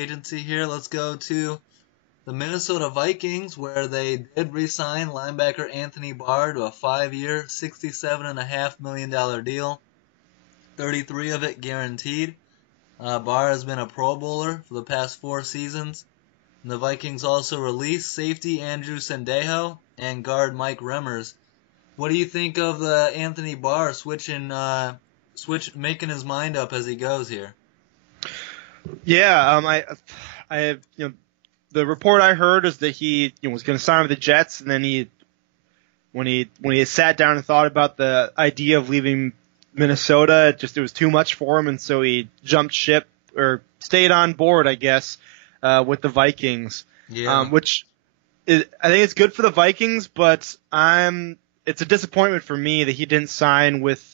agency here. Let's go to the Minnesota Vikings, where they did re-sign linebacker Anthony Barr to a 5-year, $67.5 million deal, 33 of it guaranteed. Barr has been a Pro Bowler for the past 4 seasons. And the Vikings also released safety Andrew Sendejo and guard Mike Remmers. What do you think of the Anthony Barr making his mind up as he goes here? Yeah, I the report I heard is that he was going to sign with the Jets, and then when he sat down and thought about the idea of leaving Minnesota, it was too much for him, and so he jumped ship or stayed on board, I guess, with the Vikings. Yeah. Which I think it's good for the Vikings, but it's a disappointment for me that he didn't sign with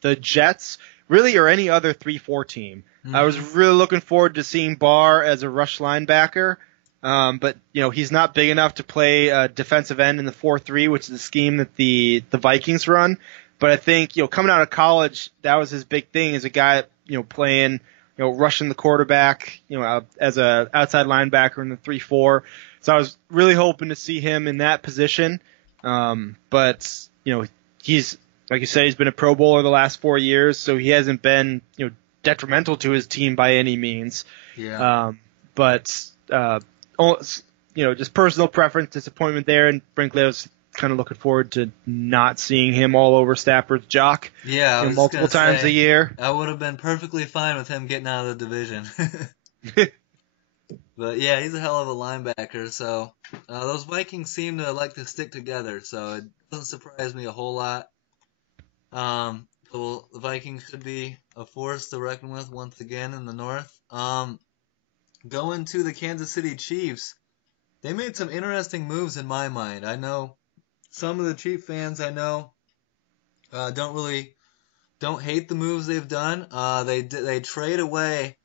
the Jets, really, or any other 3-4 team. Mm-hmm. I was really looking forward to seeing Barr as a rush linebacker, but he's not big enough to play defensive end in the 4-3, which is the scheme that the Vikings run. But I think coming out of college, that was his big thing as a guy playing rushing the quarterback as a outside linebacker in the 3-4. So I was really hoping to see him in that position. But he's, like you said, he's been a Pro Bowler the last 4 years, so he hasn't been detrimental to his team by any means. Yeah. But just personal preference, disappointment there, and frankly, I was kind of looking forward to not seeing him all over Stafford's jock. Yeah, multiple times a year. I would have been perfectly fine with him getting out of the division. But yeah, he's a hell of a linebacker. So those Vikings seem to like to stick together. So it doesn't surprise me a whole lot. So the Vikings should be a force to reckon with once again in the North. Going to the Kansas City Chiefs, they made some interesting moves in my mind. I know some of the Chief fans don't hate the moves they've done. They trade away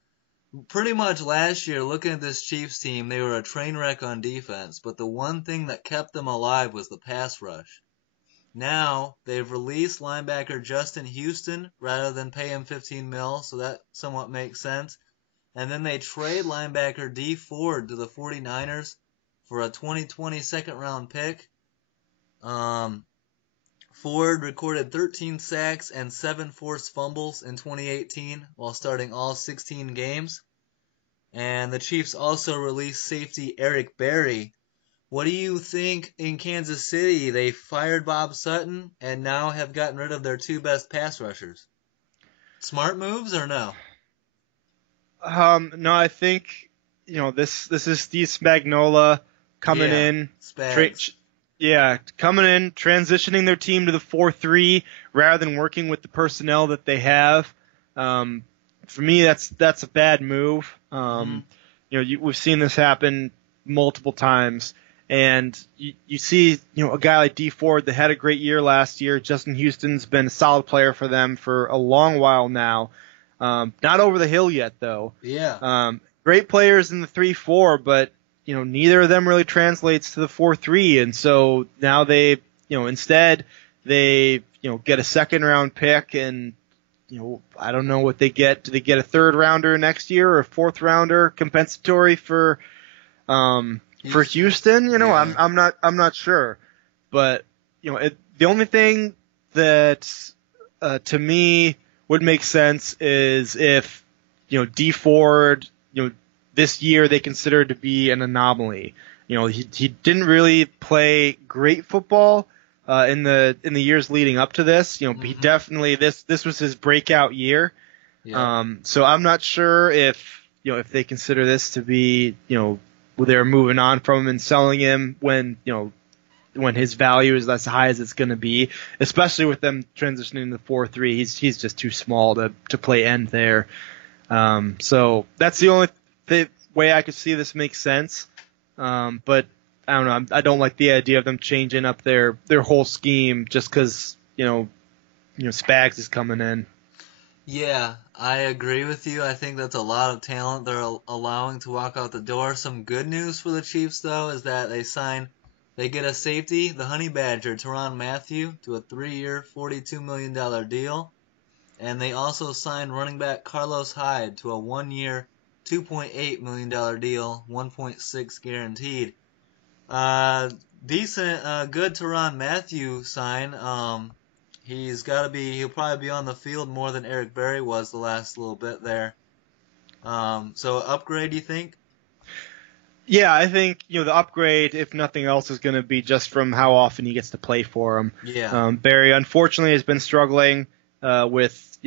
pretty much last year. Looking at this Chiefs team, they were a train wreck on defense, but the one thing that kept them alive was the pass rush. Now they've released linebacker Justin Houston rather than pay him $15 million, so that somewhat makes sense. And then they trade linebacker Dee Ford to the 49ers for a 2020 second-round pick. Ford recorded 13 sacks and 7 forced fumbles in 2018 while starting all 16 games. And the Chiefs also released safety Eric Berry. What do you think in Kansas City? They fired Bob Sutton and now have gotten rid of their 2 best pass rushers. Smart moves or no? No, I think this is Steve Spagnuolo coming in. Coming in, transitioning their team to the 4-3 rather than working with the personnel that they have. For me, that's a bad move. We've seen this happen multiple times, and you see, a guy like Dee Ford that had a great year last year. Justin Houston's been a solid player for them for a long while now. Not over the hill yet, though. Yeah. Great players in the 3-4, but neither of them really translates to the 4-3, and so now they, instead they, get a second round pick, and I don't know what they get. Do they get a third rounder next year or a fourth rounder compensatory for Houston? Yeah. I'm not sure, but the only thing that to me would make sense is if Dee Ford, this year they consider to be an anomaly. He didn't really play great football in the years leading up to this. He definitely this was his breakout year. Yeah. So I'm not sure if they consider this to be they're moving on from him and selling him when his value is as high as it's going to be, especially with them transitioning to 4-3. He's just too small to play end there. So that's the only way I could see this makes sense. But I don't know. I don't like the idea of them changing up their whole scheme just because Spags is coming in. Yeah, I agree with you. I think that's a lot of talent they're allowing to walk out the door. Some good news for the Chiefs, though, is that they get a safety, the Honey Badger, Tyrann Mathieu, to a 3-year, $42 million deal. And they also signed running back Carlos Hyde to a 1-year, $2.8 million deal, 1.6 guaranteed. Decent, good Tyrann Mathieu sign. He'll probably be on the field more than Eric Berry was the last little bit there. So upgrade, you think? Yeah, I think the upgrade, if nothing else, is going to be just from how often he gets to play for him. Yeah. Berry unfortunately has been struggling with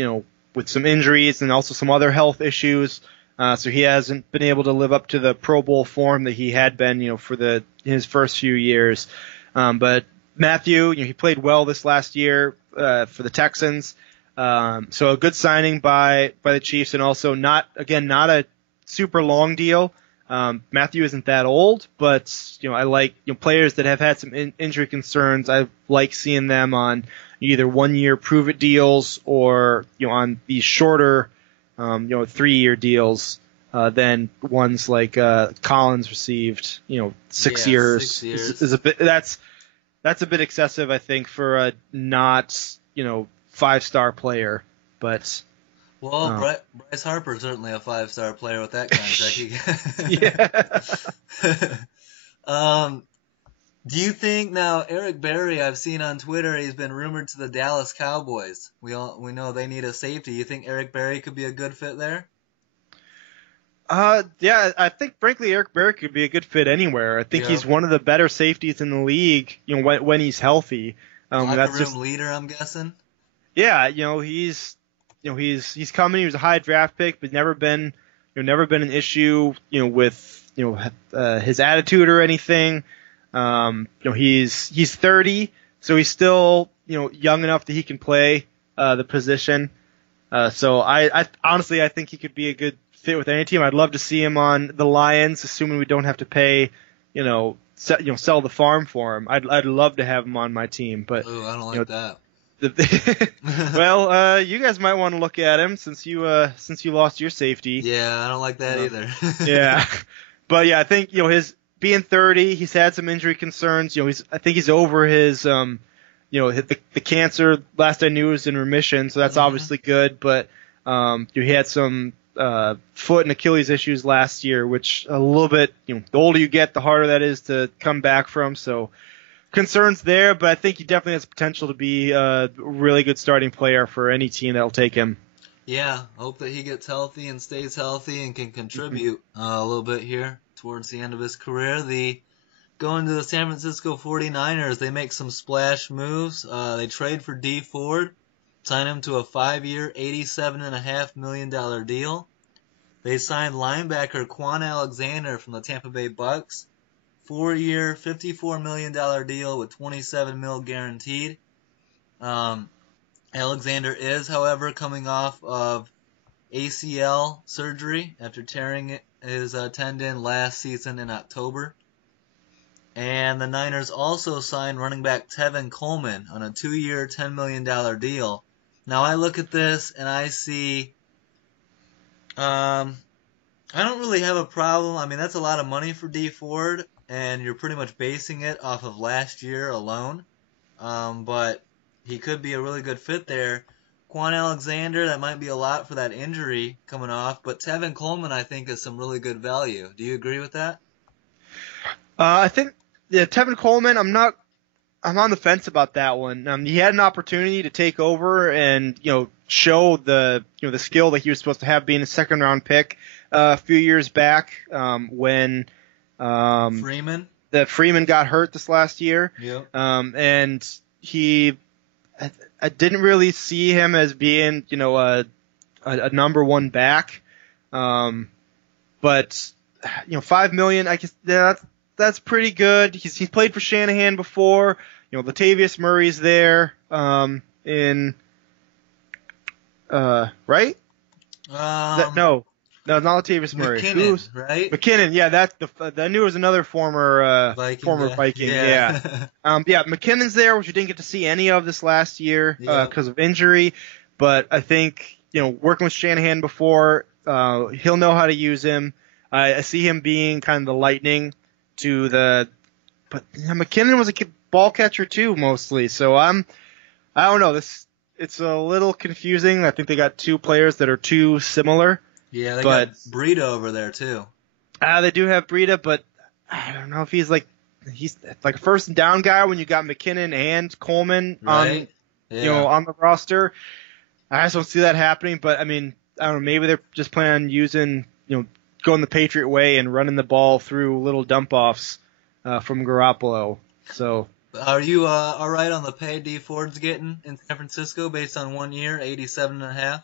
some injuries and also some other health issues. So he hasn't been able to live up to the Pro Bowl form that he had been, for his first few years. But Mathieu, he played well this last year for the Texans. So a good signing by the Chiefs, and also not a super long deal. Mathieu isn't that old, but I like players that have had some injury concerns. I like seeing them on either 1 year prove it deals or on these shorter 3-year deals than ones like Collins received 6 years. 6 years. Is a bit that's a bit excessive, I think, for a not 5-star player. But well, Bryce Harper's certainly a 5-star player with that contract. Yeah. Do you think now Eric Berry? I've seen on Twitter he's been rumored to the Dallas Cowboys. We know they need a safety. You think Eric Berry could be a good fit there? Yeah, I think frankly Eric Berry could be a good fit anywhere. I think he's one of the better safeties in the league. When he's healthy. Locker room leader, I'm guessing. Yeah, he's coming. He was a high draft pick, but never been an issue. With his attitude or anything. He's 30, so he's still young enough that he can play the position. So I honestly think he could be a good fit with any team. I'd love to see him on the Lions, assuming we don't have to pay sell the farm for him. I'd love to have him on my team, but ooh, I don't like that. Well, you guys might want to look at him since you lost your safety. Yeah, I don't like that either. Yeah, but yeah, I think his being 30, he's had some injury concerns. I think he's over his the cancer. Last I knew was in remission, so that's obviously good. But he had some foot and Achilles issues last year, which a little bit the older you get, the harder that is to come back from. So concerns there, but I think he definitely has potential to be a really good starting player for any team that'll take him. Yeah, hope that he gets healthy and stays healthy and can contribute a little bit here towards the end of his career. Going to the San Francisco 49ers, they make some splash moves. They trade for Dee Ford, sign him to a 5-year, $87.5 million deal. They signed linebacker Quan Alexander from the Tampa Bay Bucks, 4-year, $54 million deal with $27 million guaranteed. Alexander is, however, coming off of ACL surgery after tearing his tendon last season in October. And the Niners also signed running back Tevin Coleman on a 2-year, $10 million deal. Now I look at this and I see, I don't really have a problem. I mean, that's a lot of money for Dee Ford, and you're pretty much basing it off of last year alone. But he could be a really good fit there. Quan Alexander, that might be a lot for that injury coming off, but Tevin Coleman, I think, is some really good value. Do you agree with that? I think Tevin Coleman, I'm on the fence about that one. He had an opportunity to take over and show the skill that he was supposed to have, being a 2nd-round pick a few years back when Freeman got hurt this last year. Yep. And I didn't really see him as being a number 1 back. But $5 million, I guess that's pretty good. He's played for Shanahan before. Latavius Murray's there. Right? No, not Latavius Murray. McKinnon, right? McKinnon, yeah. I knew it was another former Viking. Yeah. McKinnon's there, which we didn't get to see any of this last year because of injury. But I think working with Shanahan before, he'll know how to use him. I see him being kind of the lightning to but McKinnon was a ball catcher too, mostly. So I don't know. It's a little confusing. I think they got 2 players that are too similar. Yeah, they got But Breida over there too. they do have Breida, but I don't know if he's like a first and down guy when you got McKinnon and Coleman Right? Yeah. on the roster. I just don't see that happening. But I mean, I don't know. Maybe they're just planning on using going the Patriot way and running the ball through little dump offs from Garoppolo. So. Are you all right on the pay D Ford's getting in San Francisco based on 1 year, 87.5?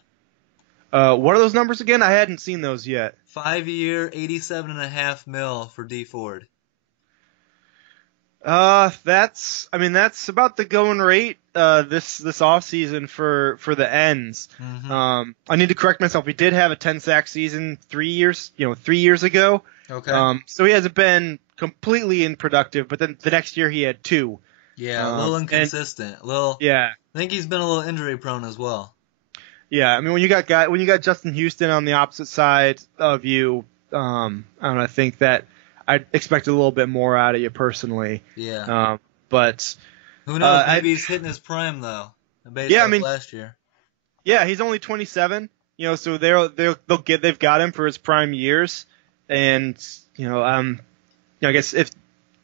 What are those numbers again? I hadn't seen those yet. 5-year, 87.5 mil for D Ford. That's about the going rate this offseason for the ends. Mm-hmm. I need to correct myself. He did have a 10 sack season 3 years ago. Okay. So he hasn't been completely unproductive, but then the next year he had 2. Yeah, a little inconsistent. Yeah. I think he's been a little injury prone as well. Yeah, I mean when you got Justin Houston on the opposite side of you, I don't know, I think that I expected a little bit more out of you personally. Yeah. But who knows? Maybe he's hitting his prime though. Based off last year. Yeah, he's only 27. So they've got him for his prime years, and I guess if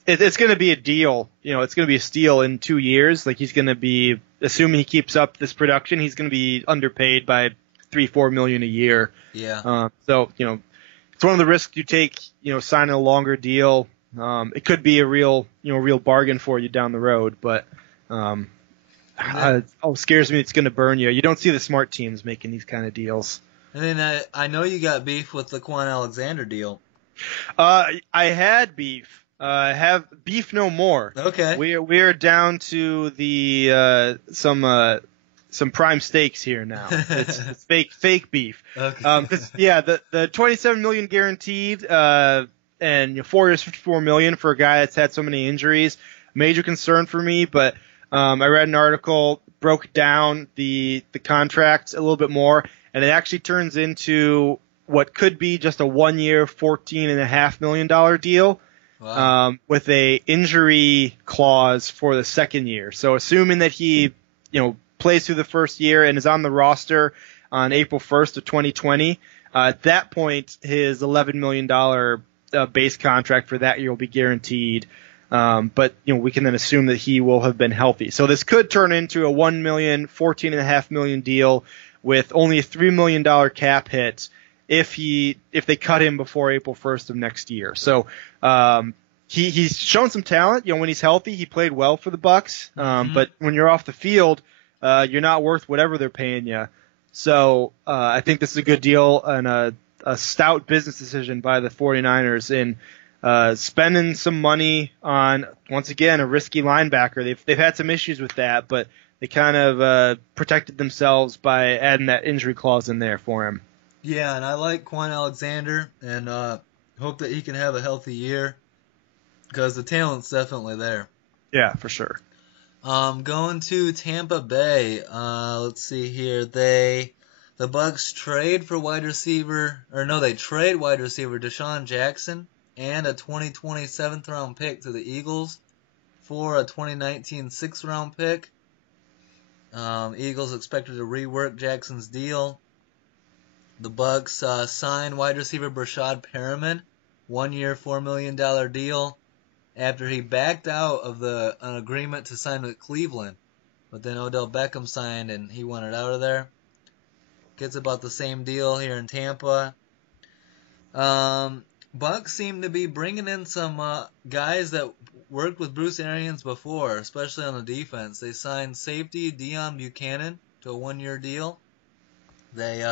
it's going to be a deal, it's going to be a steal in 2 years. Like he's going to be, assuming he keeps up this production, he's going to be underpaid by $3-4 million a year. Yeah. So it's one of the risks you take. Signing a longer deal. It could be a real bargain for you down the road, but it scares me it's going to burn you. You don't see the smart teams making these kind of deals. And then I know you got beef with the Quan Alexander deal. I had beef. Have beef no more. Okay. We're down to the some prime steaks here now. It's fake beef. Okay. The $27 million guaranteed and 4 years, $54 million for a guy that's had so many injuries, major concern for me. But I read an article, broke down the contract a little bit more, and it actually turns into what could be just a 1 year, $14.5 million deal. Wow. With a injury clause for the second year. So assuming that he, plays through the first year and is on the roster on April 1st of 2020, at that point, his $11 million base contract for that year will be guaranteed. But we can then assume that he will have been healthy. So this could turn into a $1 million, $14.5 million deal with only a $3 million cap hit if they cut him before April 1st of next year. So he's shown some talent. When he's healthy, he played well for the Bucks. But when you're off the field, you're not worth whatever they're paying you. So I think this is a good deal and a stout business decision by the 49ers in spending some money on, once again, a risky linebacker. They've had some issues with that, but they kind of protected themselves by adding that injury clause in there for him. Yeah, and I like Quan Alexander, and hope that he can have a healthy year, because the talent's definitely there. Yeah, for sure. Going to Tampa Bay. Let's see here. The Bucks trade wide receiver Deshaun Jackson and a 2020 7th round pick to the Eagles for a 2019 6th round pick. Eagles expected to rework Jackson's deal. The Bucks signed wide receiver Brashad Perriman, 1 year, $4 million deal, after he backed out of an agreement to sign with Cleveland. But then Odell Beckham signed and he wanted out of there. Gets about the same deal here in Tampa. Bucks seem to be bringing in some guys that worked with Bruce Arians before, especially on the defense. They signed safety Deion Buchanan to a 1 year deal. They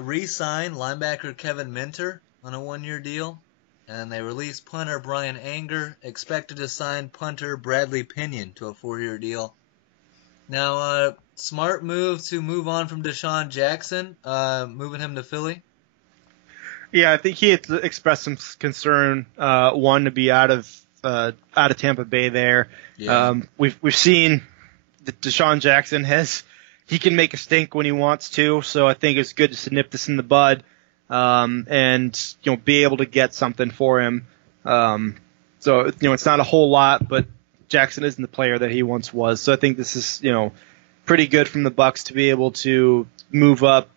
re-signed linebacker Kevin Minter on a 1 year deal. And they released punter Brian Anger, expected to sign punter Bradley Pinion to a 4 year deal. Now, smart move to move on from Deshaun Jackson, moving him to Philly. Yeah, I think he had expressed some concern, to be out of Tampa Bay there. Yeah. We've seen that Deshaun Jackson he can make a stink when he wants to, so I think it's good just to nip this in the bud, and be able to get something for him. So it's not a whole lot, but Jackson isn't the player that he once was. So I think this is pretty good from the Bucks to be able to move up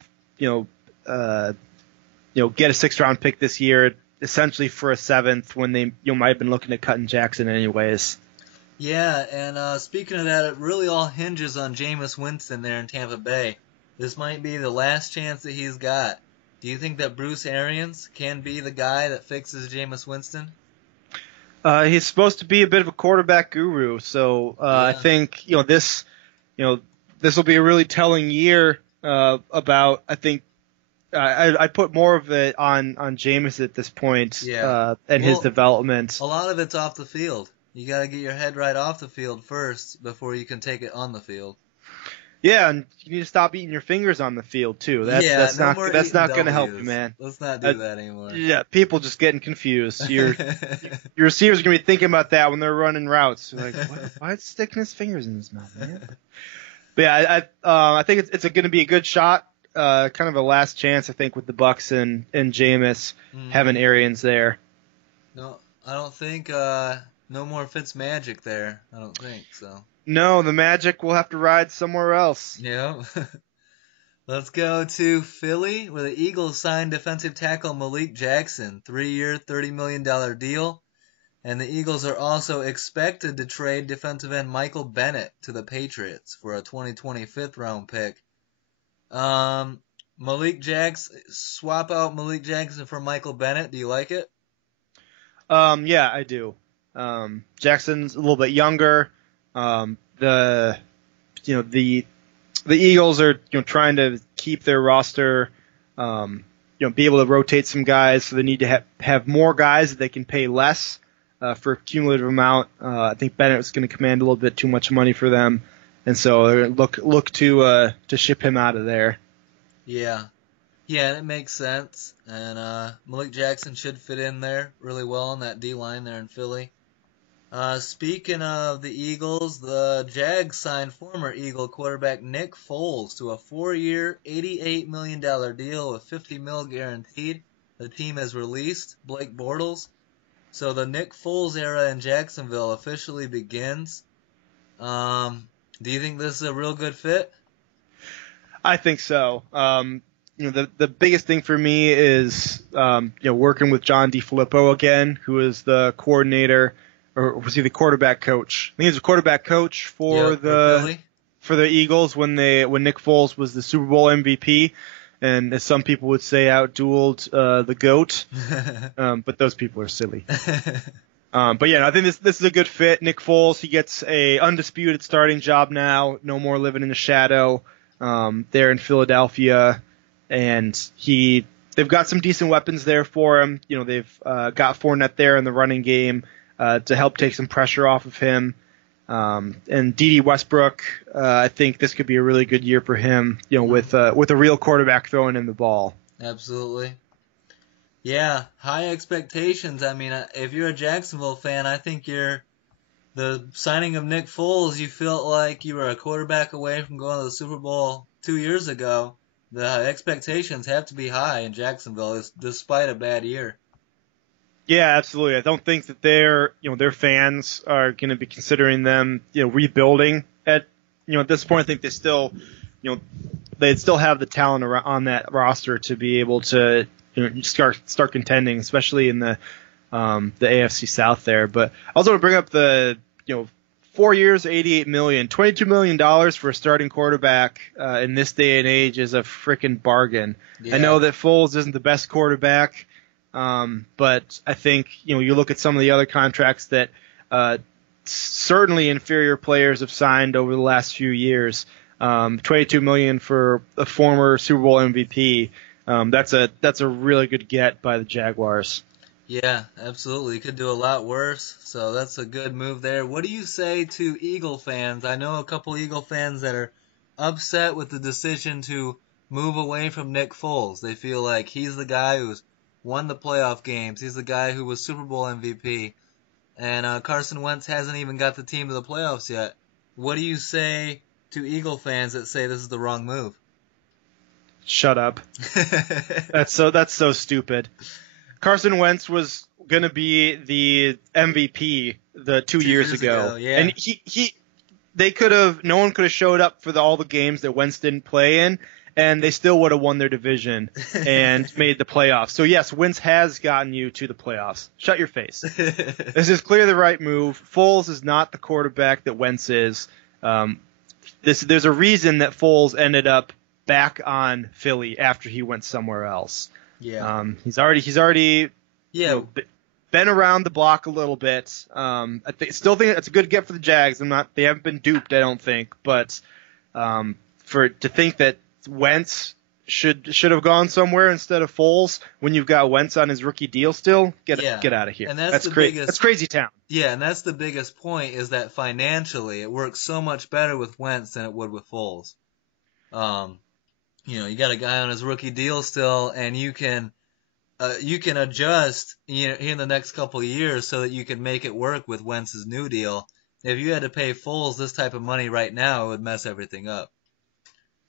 get a 6th round pick this year, essentially for a 7th when they might have been looking at cutting Jackson anyways. Yeah, and speaking of that, it really all hinges on Jameis Winston there in Tampa Bay. This might be the last chance that he's got. Do you think that Bruce Arians can be the guy that fixes Jameis Winston? He's supposed to be a bit of a quarterback guru, so I think this will be a really telling year about. I think I'd put more of it on Jameis at this point and his development. A lot of it's off the field. You got to get your head right off the field first before you can take it on the field. Yeah, and you need to stop eating your fingers on the field too. That's not going to help you, man. Let's not do that anymore. Yeah, people just getting confused. Your receivers are going to be thinking about that when they're running routes. They're like, why is sticking his fingers in his mouth, man? But yeah, I think it's going to be a good shot. Kind of a last chance, I think, with the Bucs and Jameis having Arians there. No, I don't think no more Fitzmagic there. I don't think so. No, the Magic will have to ride somewhere else. Yeah. Let's go to Philly, where the Eagles signed defensive tackle Malik Jackson, 3-year, $30 million deal. And the Eagles are also expected to trade defensive end Michael Bennett to the Patriots for a 2020 5th-round pick. Swap out Malik Jackson for Michael Bennett. Do you like it? Yeah, I do. Jackson's a little bit younger. The Eagles are trying to keep their roster, be able to rotate some guys, so they need to have more guys that they can pay less for a cumulative amount. I think Bennett was going to command a little bit too much money for them, and so they're look to ship him out of there. Yeah, that makes sense. And Malik Jackson should fit in there really well on that D line there in Philly. Speaking of the Eagles, the Jags signed former Eagle quarterback Nick Foles to a 4-year, $88 million deal with $50 million guaranteed. The team has released Blake Bortles. So the Nick Foles era in Jacksonville officially begins. Do you think this is a real good fit? I think so. The biggest thing for me is working with John DeFilippo again, who is the coordinator. Or was he the quarterback coach? I think he was the quarterback coach for the Eagles when Nick Foles was the Super Bowl MVP, and as some people would say, outdueled the GOAT. But those people are silly. But yeah, I think this is a good fit. Nick Foles, he gets a undisputed starting job now. No more living in the shadow there in Philadelphia, and they've got some decent weapons there for him. They've got Fournette there in the running game. To help take some pressure off of him. And D.D. Westbrook, I think this could be a really good year for him, with a real quarterback throwing him the ball. Absolutely. Yeah, high expectations. I mean, if you're a Jacksonville fan, I think the signing of Nick Foles, you felt like you were a quarterback away from going to the Super Bowl 2 years ago. The expectations have to be high in Jacksonville, despite a bad year. Yeah, absolutely. I don't think that their fans are going to be considering them, rebuilding at this point. I think they still, they'd still have the talent on that roster to be able to, start contending, especially in the AFC South there. But I also want to bring up the, 4 years, $88 million, $22 million for a starting quarterback in this day and age is a freaking bargain. Yeah. I know that Foles isn't the best quarterback. But I think, you look at some of the other contracts that certainly inferior players have signed over the last few years. $22 million for a former Super Bowl MVP. That's a really good get by the Jaguars. Yeah, absolutely. You could do a lot worse, so that's a good move there. What do you say to Eagle fans? I know a couple Eagle fans that are upset with the decision to move away from Nick Foles. They feel like he's the guy who's won the playoff games. He's the guy who was Super Bowl MVP. And Carson Wentz hasn't even got the team to the playoffs yet. What do you say to Eagle fans that say this is the wrong move? Shut up. That's so stupid. Carson Wentz was going to be the MVP the 2 years ago. Yeah. And no one could have showed up for all the games that Wentz didn't play in. and they still would have won their division and made the playoffs. So yes, Wentz has gotten you to the playoffs. Shut your face. This is clearly the right move. Foles is not the quarterback that Wentz is. There's a reason that Foles ended up back on Philly after he went somewhere else. Yeah. He's already Yeah. Been around the block a little bit. Still think it's a good get for the Jags. They haven't been duped, I don't think, but to think that Wentz should have gone somewhere instead of Foles when you've got Wentz on his rookie deal still, get out of here. And that's crazy town. Yeah, and that's the biggest point is that financially it works so much better with Wentz than it would with Foles. You got a guy on his rookie deal still, and you can adjust in the next couple of years so that you can make it work with Wentz's new deal. If you had to pay Foles this type of money right now, it would mess everything up.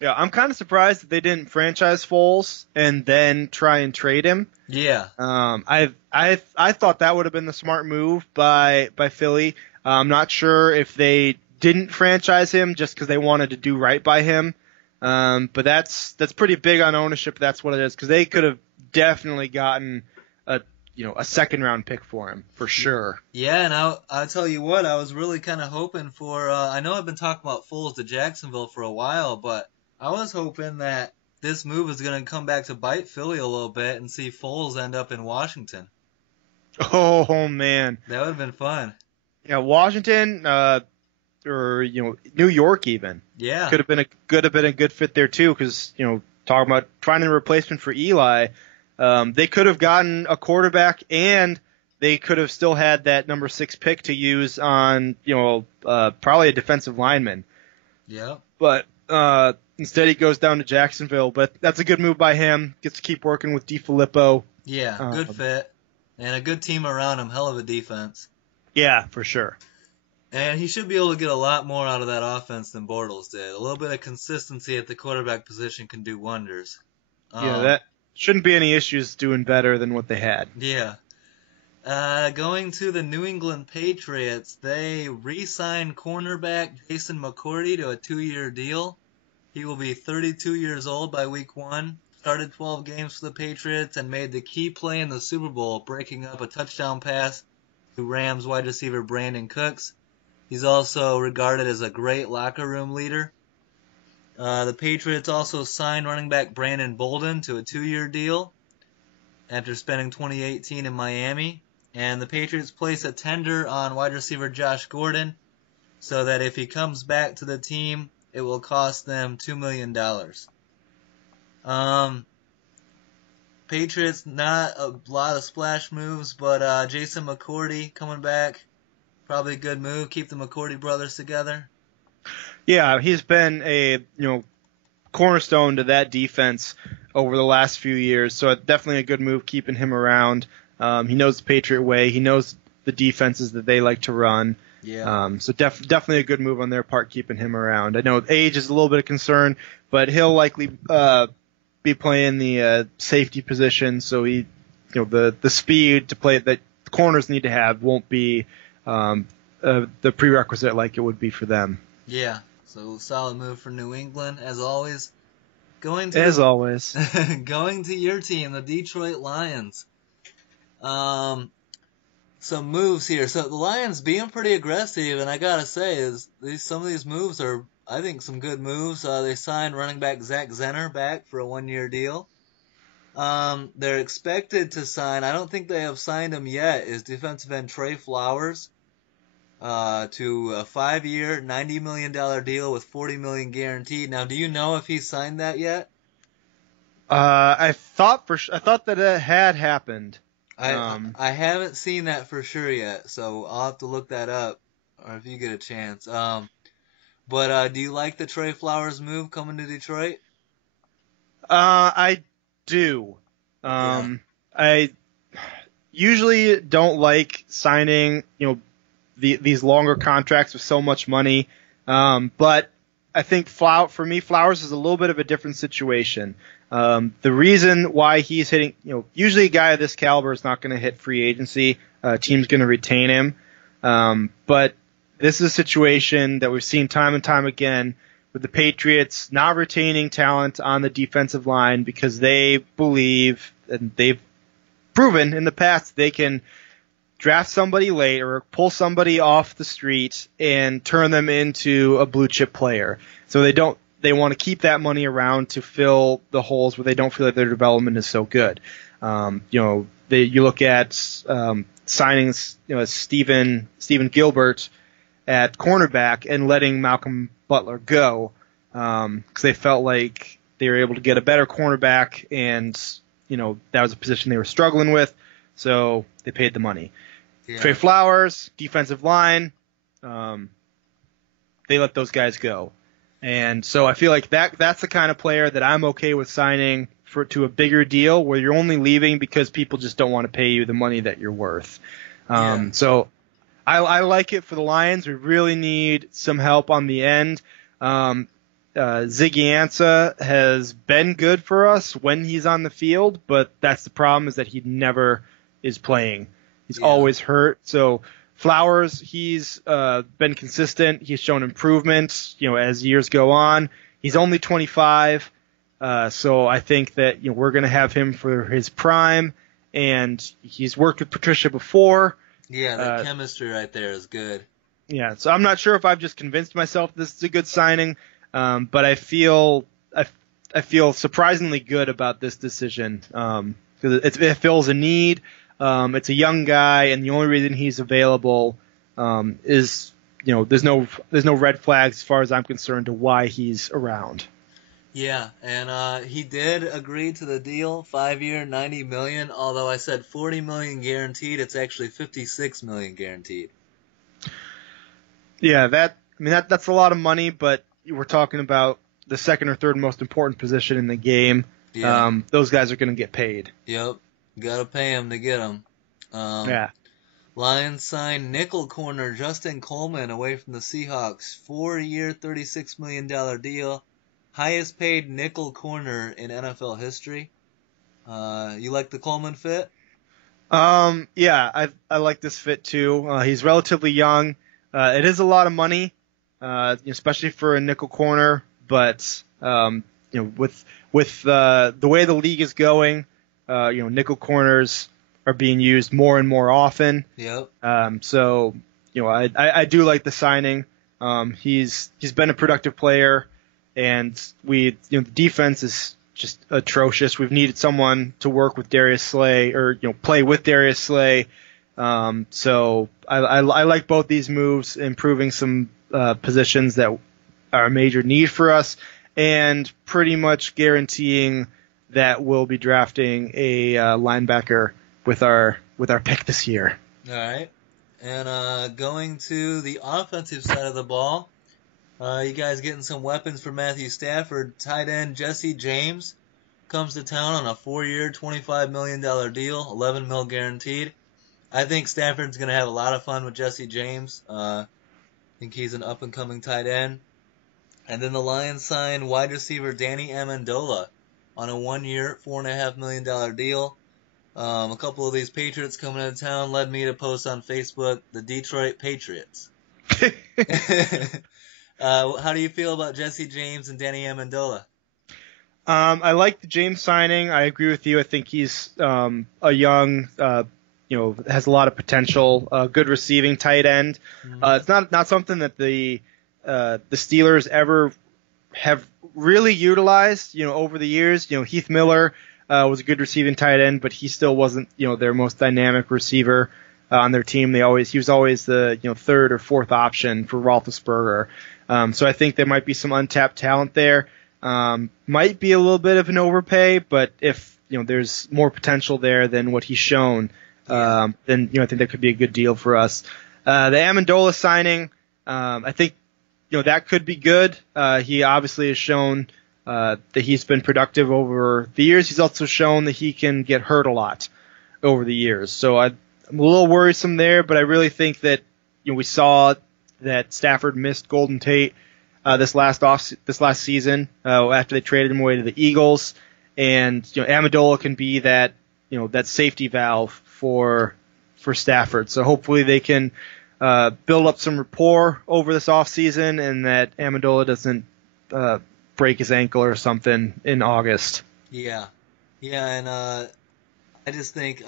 Yeah, I'm kind of surprised that they didn't franchise Foles and then try and trade him. Yeah. I thought that would have been the smart move by Philly. I'm not sure if they didn't franchise him just because they wanted to do right by him. But that's pretty big on ownership. That's what it is, because they could have definitely gotten a second round pick for him for sure. Yeah, and I'll tell you what, I was really kind of hoping for. I know I've been talking about Foles to Jacksonville for a while, but I was hoping that this move is going to come back to bite Philly a little bit and see Foles end up in Washington. Oh man, that would have been fun. Yeah, Washington, or New York even. Yeah, could have been a good fit there too, because talking about finding a replacement for Eli, they could have gotten a quarterback and they could have still had that number 6 pick to use on probably a defensive lineman. Yeah, but instead he goes down to Jacksonville. But that's a good move by him. Gets to keep working with DiFilippo. Yeah, good fit. And a good team around him. Hell of a defense. Yeah, for sure. And he should be able to get a lot more out of that offense than Bortles did. A little bit of consistency at the quarterback position can do wonders. That shouldn't be any issues doing better than what they had. Yeah. Going to the New England Patriots, they re-signed cornerback Jason McCourty to a 2-year deal. He will be 32 years old by week 1. Started 12 games for the Patriots and made the key play in the Super Bowl, breaking up a touchdown pass to Rams wide receiver Brandon Cooks. He's also regarded as a great locker room leader. The Patriots also signed running back Brandon Bolden to a 2-year deal after spending 2018 in Miami. And the Patriots place a tender on wide receiver Josh Gordon so that if he comes back to the team, it will cost them $2 million. Patriots, not a lot of splash moves, but Jason McCourty coming back, probably a good move. Keep the McCourty brothers together. Yeah, he's been a cornerstone to that defense over the last few years, so definitely a good move keeping him around. He knows the Patriot way. He knows the defenses that they like to run. Yeah. So definitely a good move on their part keeping him around. I know age is a little bit of concern, but he'll likely be playing the safety position, so the speed to play that the corners need to have won't be the prerequisite like it would be for them. Yeah. So solid move for New England as always. Going to your team, the Detroit Lions. Some moves here. So the Lions being pretty aggressive, and I gotta say, some of these moves are, I think, some good moves. They signed running back Zach Zenner back for a 1-year deal. They're expected to sign, I don't think they have signed him yet, is defensive end Trey Flowers to a 5-year, $90 million deal with $40 million guaranteed. Now, do you know if he signed that yet? I thought that it had happened. I haven't seen that for sure yet, so I'll have to look that up, or if you get a chance. But do you like the Trey Flowers move coming to Detroit? I do. I usually don't like signing, these longer contracts with so much money. But I think for me, Flowers is a little bit of a different situation. The reason why he's hitting, usually a guy of this caliber is not going to hit free agency. Team's going to retain him. But this is a situation that we've seen time and time again with the Patriots not retaining talent on the defensive line because they believe, and they've proven in the past, they can draft somebody late or pull somebody off the street and turn them into a blue chip player. So they want to keep that money around to fill the holes where they don't feel like their development is so good. You look at signings, Steven Gilbert at cornerback and letting Malcolm Butler go because they felt like they were able to get a better cornerback, and that was a position they were struggling with, so they paid the money. Yeah. Trey Flowers, defensive line, they let those guys go. And so I feel like that's the kind of player that I'm okay with signing to a bigger deal where you're only leaving because people just don't want to pay you the money that you're worth. So I like it for the Lions. We really need some help on the end. Ziggy Ansah has been good for us when he's on the field, but that's the problem, is that he never is playing. He's always hurt. So Flowers, he's been consistent. He's shown improvement, as years go on. He's only 25, so I think that we're going to have him for his prime, and he's worked with Patricia before. Yeah, the chemistry right there is good. Yeah, so I'm not sure if I've just convinced myself this is a good signing, but I feel surprisingly good about this decision because it fills a need. It's a young guy, and the only reason he's available is there's no red flags as far as I'm concerned to why he's around. Yeah, and he did agree to the deal, 5-year, $90 million. Although I said $40 million guaranteed, it's actually $56 million guaranteed. Yeah, that's a lot of money, but we're talking about the second or third most important position in the game. Yeah. Those guys are going to get paid. Yep, gotta pay him to get them. Yeah. Lions signed nickel corner Justin Coleman away from the Seahawks, 4-year, $36 million deal. Highest paid nickel corner in NFL history. You like the Coleman fit? Yeah, I like this fit too. He's relatively young. It is a lot of money, especially for a nickel corner. But with the way the league is going, nickel corners are being used more and more often. Yep. So I do like the signing. He's been a productive player. And the defense is just atrocious. We've needed someone to work with Darius Slay or, play with Darius Slay. So I like both these moves, improving some positions that are a major need for us, and pretty much guaranteeing that we'll be drafting a linebacker with our pick this year. All right. And going to the offensive side of the ball, you guys getting some weapons for Matthew Stafford. Tight end Jesse James comes to town on a 4-year, $25 million deal, $11 million guaranteed. I think Stafford's going to have a lot of fun with Jesse James. I think he's an up-and-coming tight end. And then the Lions signed wide receiver Danny Amendola on a 1-year, $4.5 million deal. A couple of these Patriots coming into town led me to post on Facebook, the Detroit Patriots. How do you feel about Jesse James and Danny Amendola? I like the James signing. I agree with you. I think he's a young, has a lot of potential, good receiving tight end. Mm-hmm. It's not something that the Steelers ever have really utilized, over the years. Heath Miller was a good receiving tight end, but he still wasn't, their most dynamic receiver on their team. He was always the, third or fourth option for Roethlisberger. So I think there might be some untapped talent there. Might be a little bit of an overpay, but if there's more potential there than what he's shown, then I think that could be a good deal for us. The Amendola signing, I think that could be good. He obviously has shown that he's been productive over the years. He's also shown that he can get hurt a lot over the years. So I'm a little worrisome there, but I really think that we saw that Stafford missed Golden Tate this last season after they traded him away to the Eagles, and Amendola can be that that safety valve for Stafford. So hopefully they can build up some rapport over this offseason, and that Amendola doesn't break his ankle or something in August. Yeah. Yeah, and I just think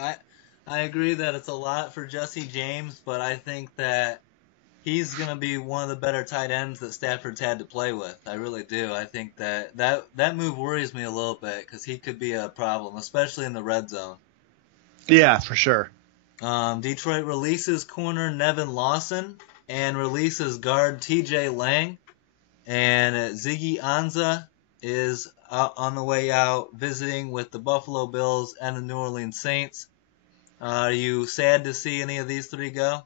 I agree that it's a lot for Jesse James, but I think that he's going to be one of the better tight ends that Stafford's had to play with. I really do. I think that move worries me a little bit because he could be a problem, especially in the red zone. Yeah, for sure. Detroit releases corner Nevin Lawson and releases guard TJ Lang. And Ziggy Ansah is on the way out visiting with the Buffalo Bills and the New Orleans Saints. Are you sad to see any of these three go?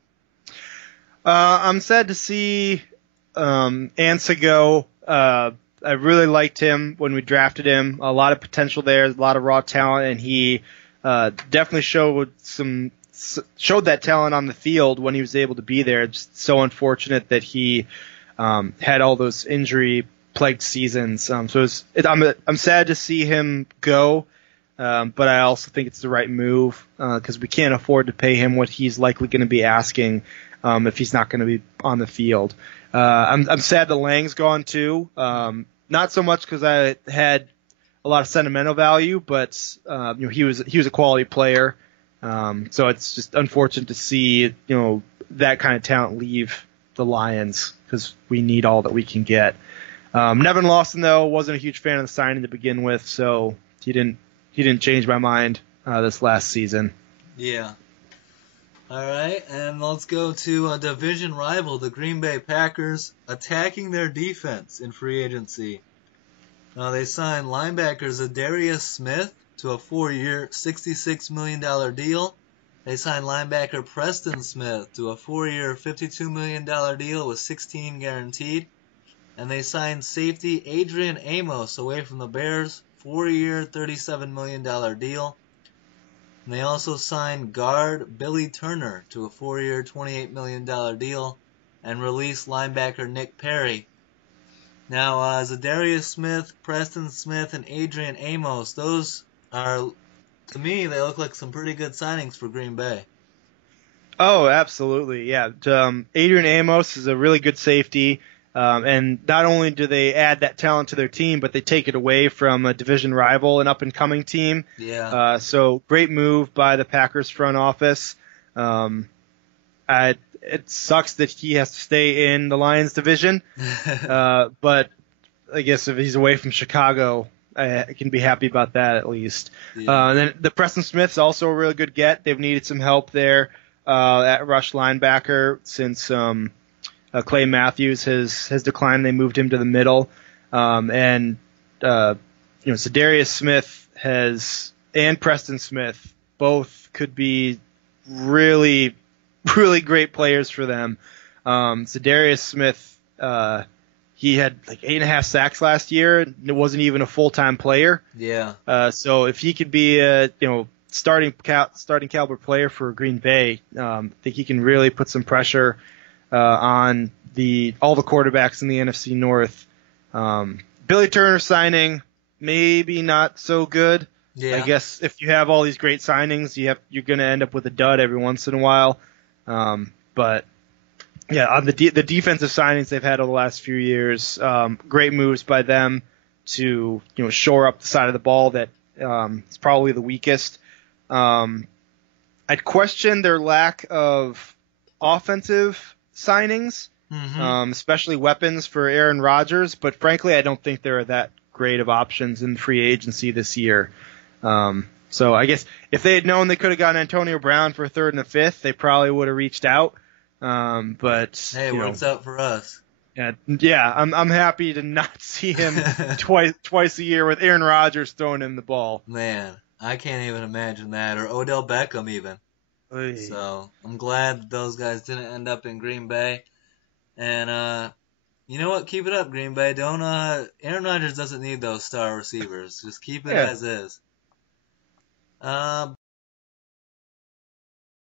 I'm sad to see Ansah go. I really liked him when we drafted him. A lot of potential there, a lot of raw talent, and he definitely showed that talent on the field when he was able to be there. It's so unfortunate that he had all those injury-plagued seasons. So I'm sad to see him go, but I also think it's the right move because we can't afford to pay him what he's likely going to be asking if he's not going to be on the field. I'm sad that Lang's gone too. Not so much because I had a lot of sentimental value, but he was a quality player. So it's just unfortunate to see that kind of talent leave the Lions because we need all that we can get. Nevin Lawson though wasn't a huge fan of the signing to begin with, so he didn't change my mind this last season. Yeah. All right, and let's go to a division rival, the Green Bay Packers, attacking their defense in free agency. Now they signed linebacker Zadarius Smith to a 4-year, $66 million deal. They signed linebacker Preston Smith to a 4-year, $52 million deal with $16 guaranteed. And they signed safety Adrian Amos away from the Bears, 4-year, $37 million deal. And they also signed guard Billy Turner to a 4-year, $28 million deal and released linebacker Nick Perry. Now, Zadarius Smith, Preston Smith, and Adrian Amos, those are, to me, they look like some pretty good signings for Green Bay. Oh, absolutely, yeah. Adrian Amos is a really good safety. And not only do they add that talent to their team, but they take it away from a division rival, an up-and-coming team. Yeah. So great move by the Packers front office. It sucks that he has to stay in the Lions division, but I guess if he's away from Chicago, I can be happy about that at least. Yeah. And then the Preston Smith's also a really good get. They've needed some help there at rush linebacker since Clay Matthews has declined. They moved him to the middle. Zadarius Smith and Preston Smith both could be really, really great players for them. Zadarius Smith, he had like 8.5 sacks last year. It wasn't even a full-time player. Yeah. So if he could be a, starting caliber player for Green Bay, I think he can really put some pressure on all the quarterbacks in the NFC North. Billy Turner signing, maybe not so good. Yeah. I guess if you have all these great signings, you're going to end up with a dud every once in a while. But yeah, on the defensive signings they've had over the last few years, great moves by them to shore up the side of the ball that is probably the weakest. I'd question their lack of offensive signings, especially weapons for Aaron Rodgers, but frankly, I don't think there are that great of options in free agency this year. So I guess if they had known they could have gotten Antonio Brown for a third and a fifth, they probably would have reached out. But hey, it works out for us. Yeah, I'm happy to not see him twice a year with Aaron Rodgers throwing him the ball. Man, I can't even imagine that, or Odell Beckham even. Oy. So I'm glad those guys didn't end up in Green Bay. And you know what? Keep it up, Green Bay. Don't Aaron Rodgers doesn't need those star receivers. Just keep it as is.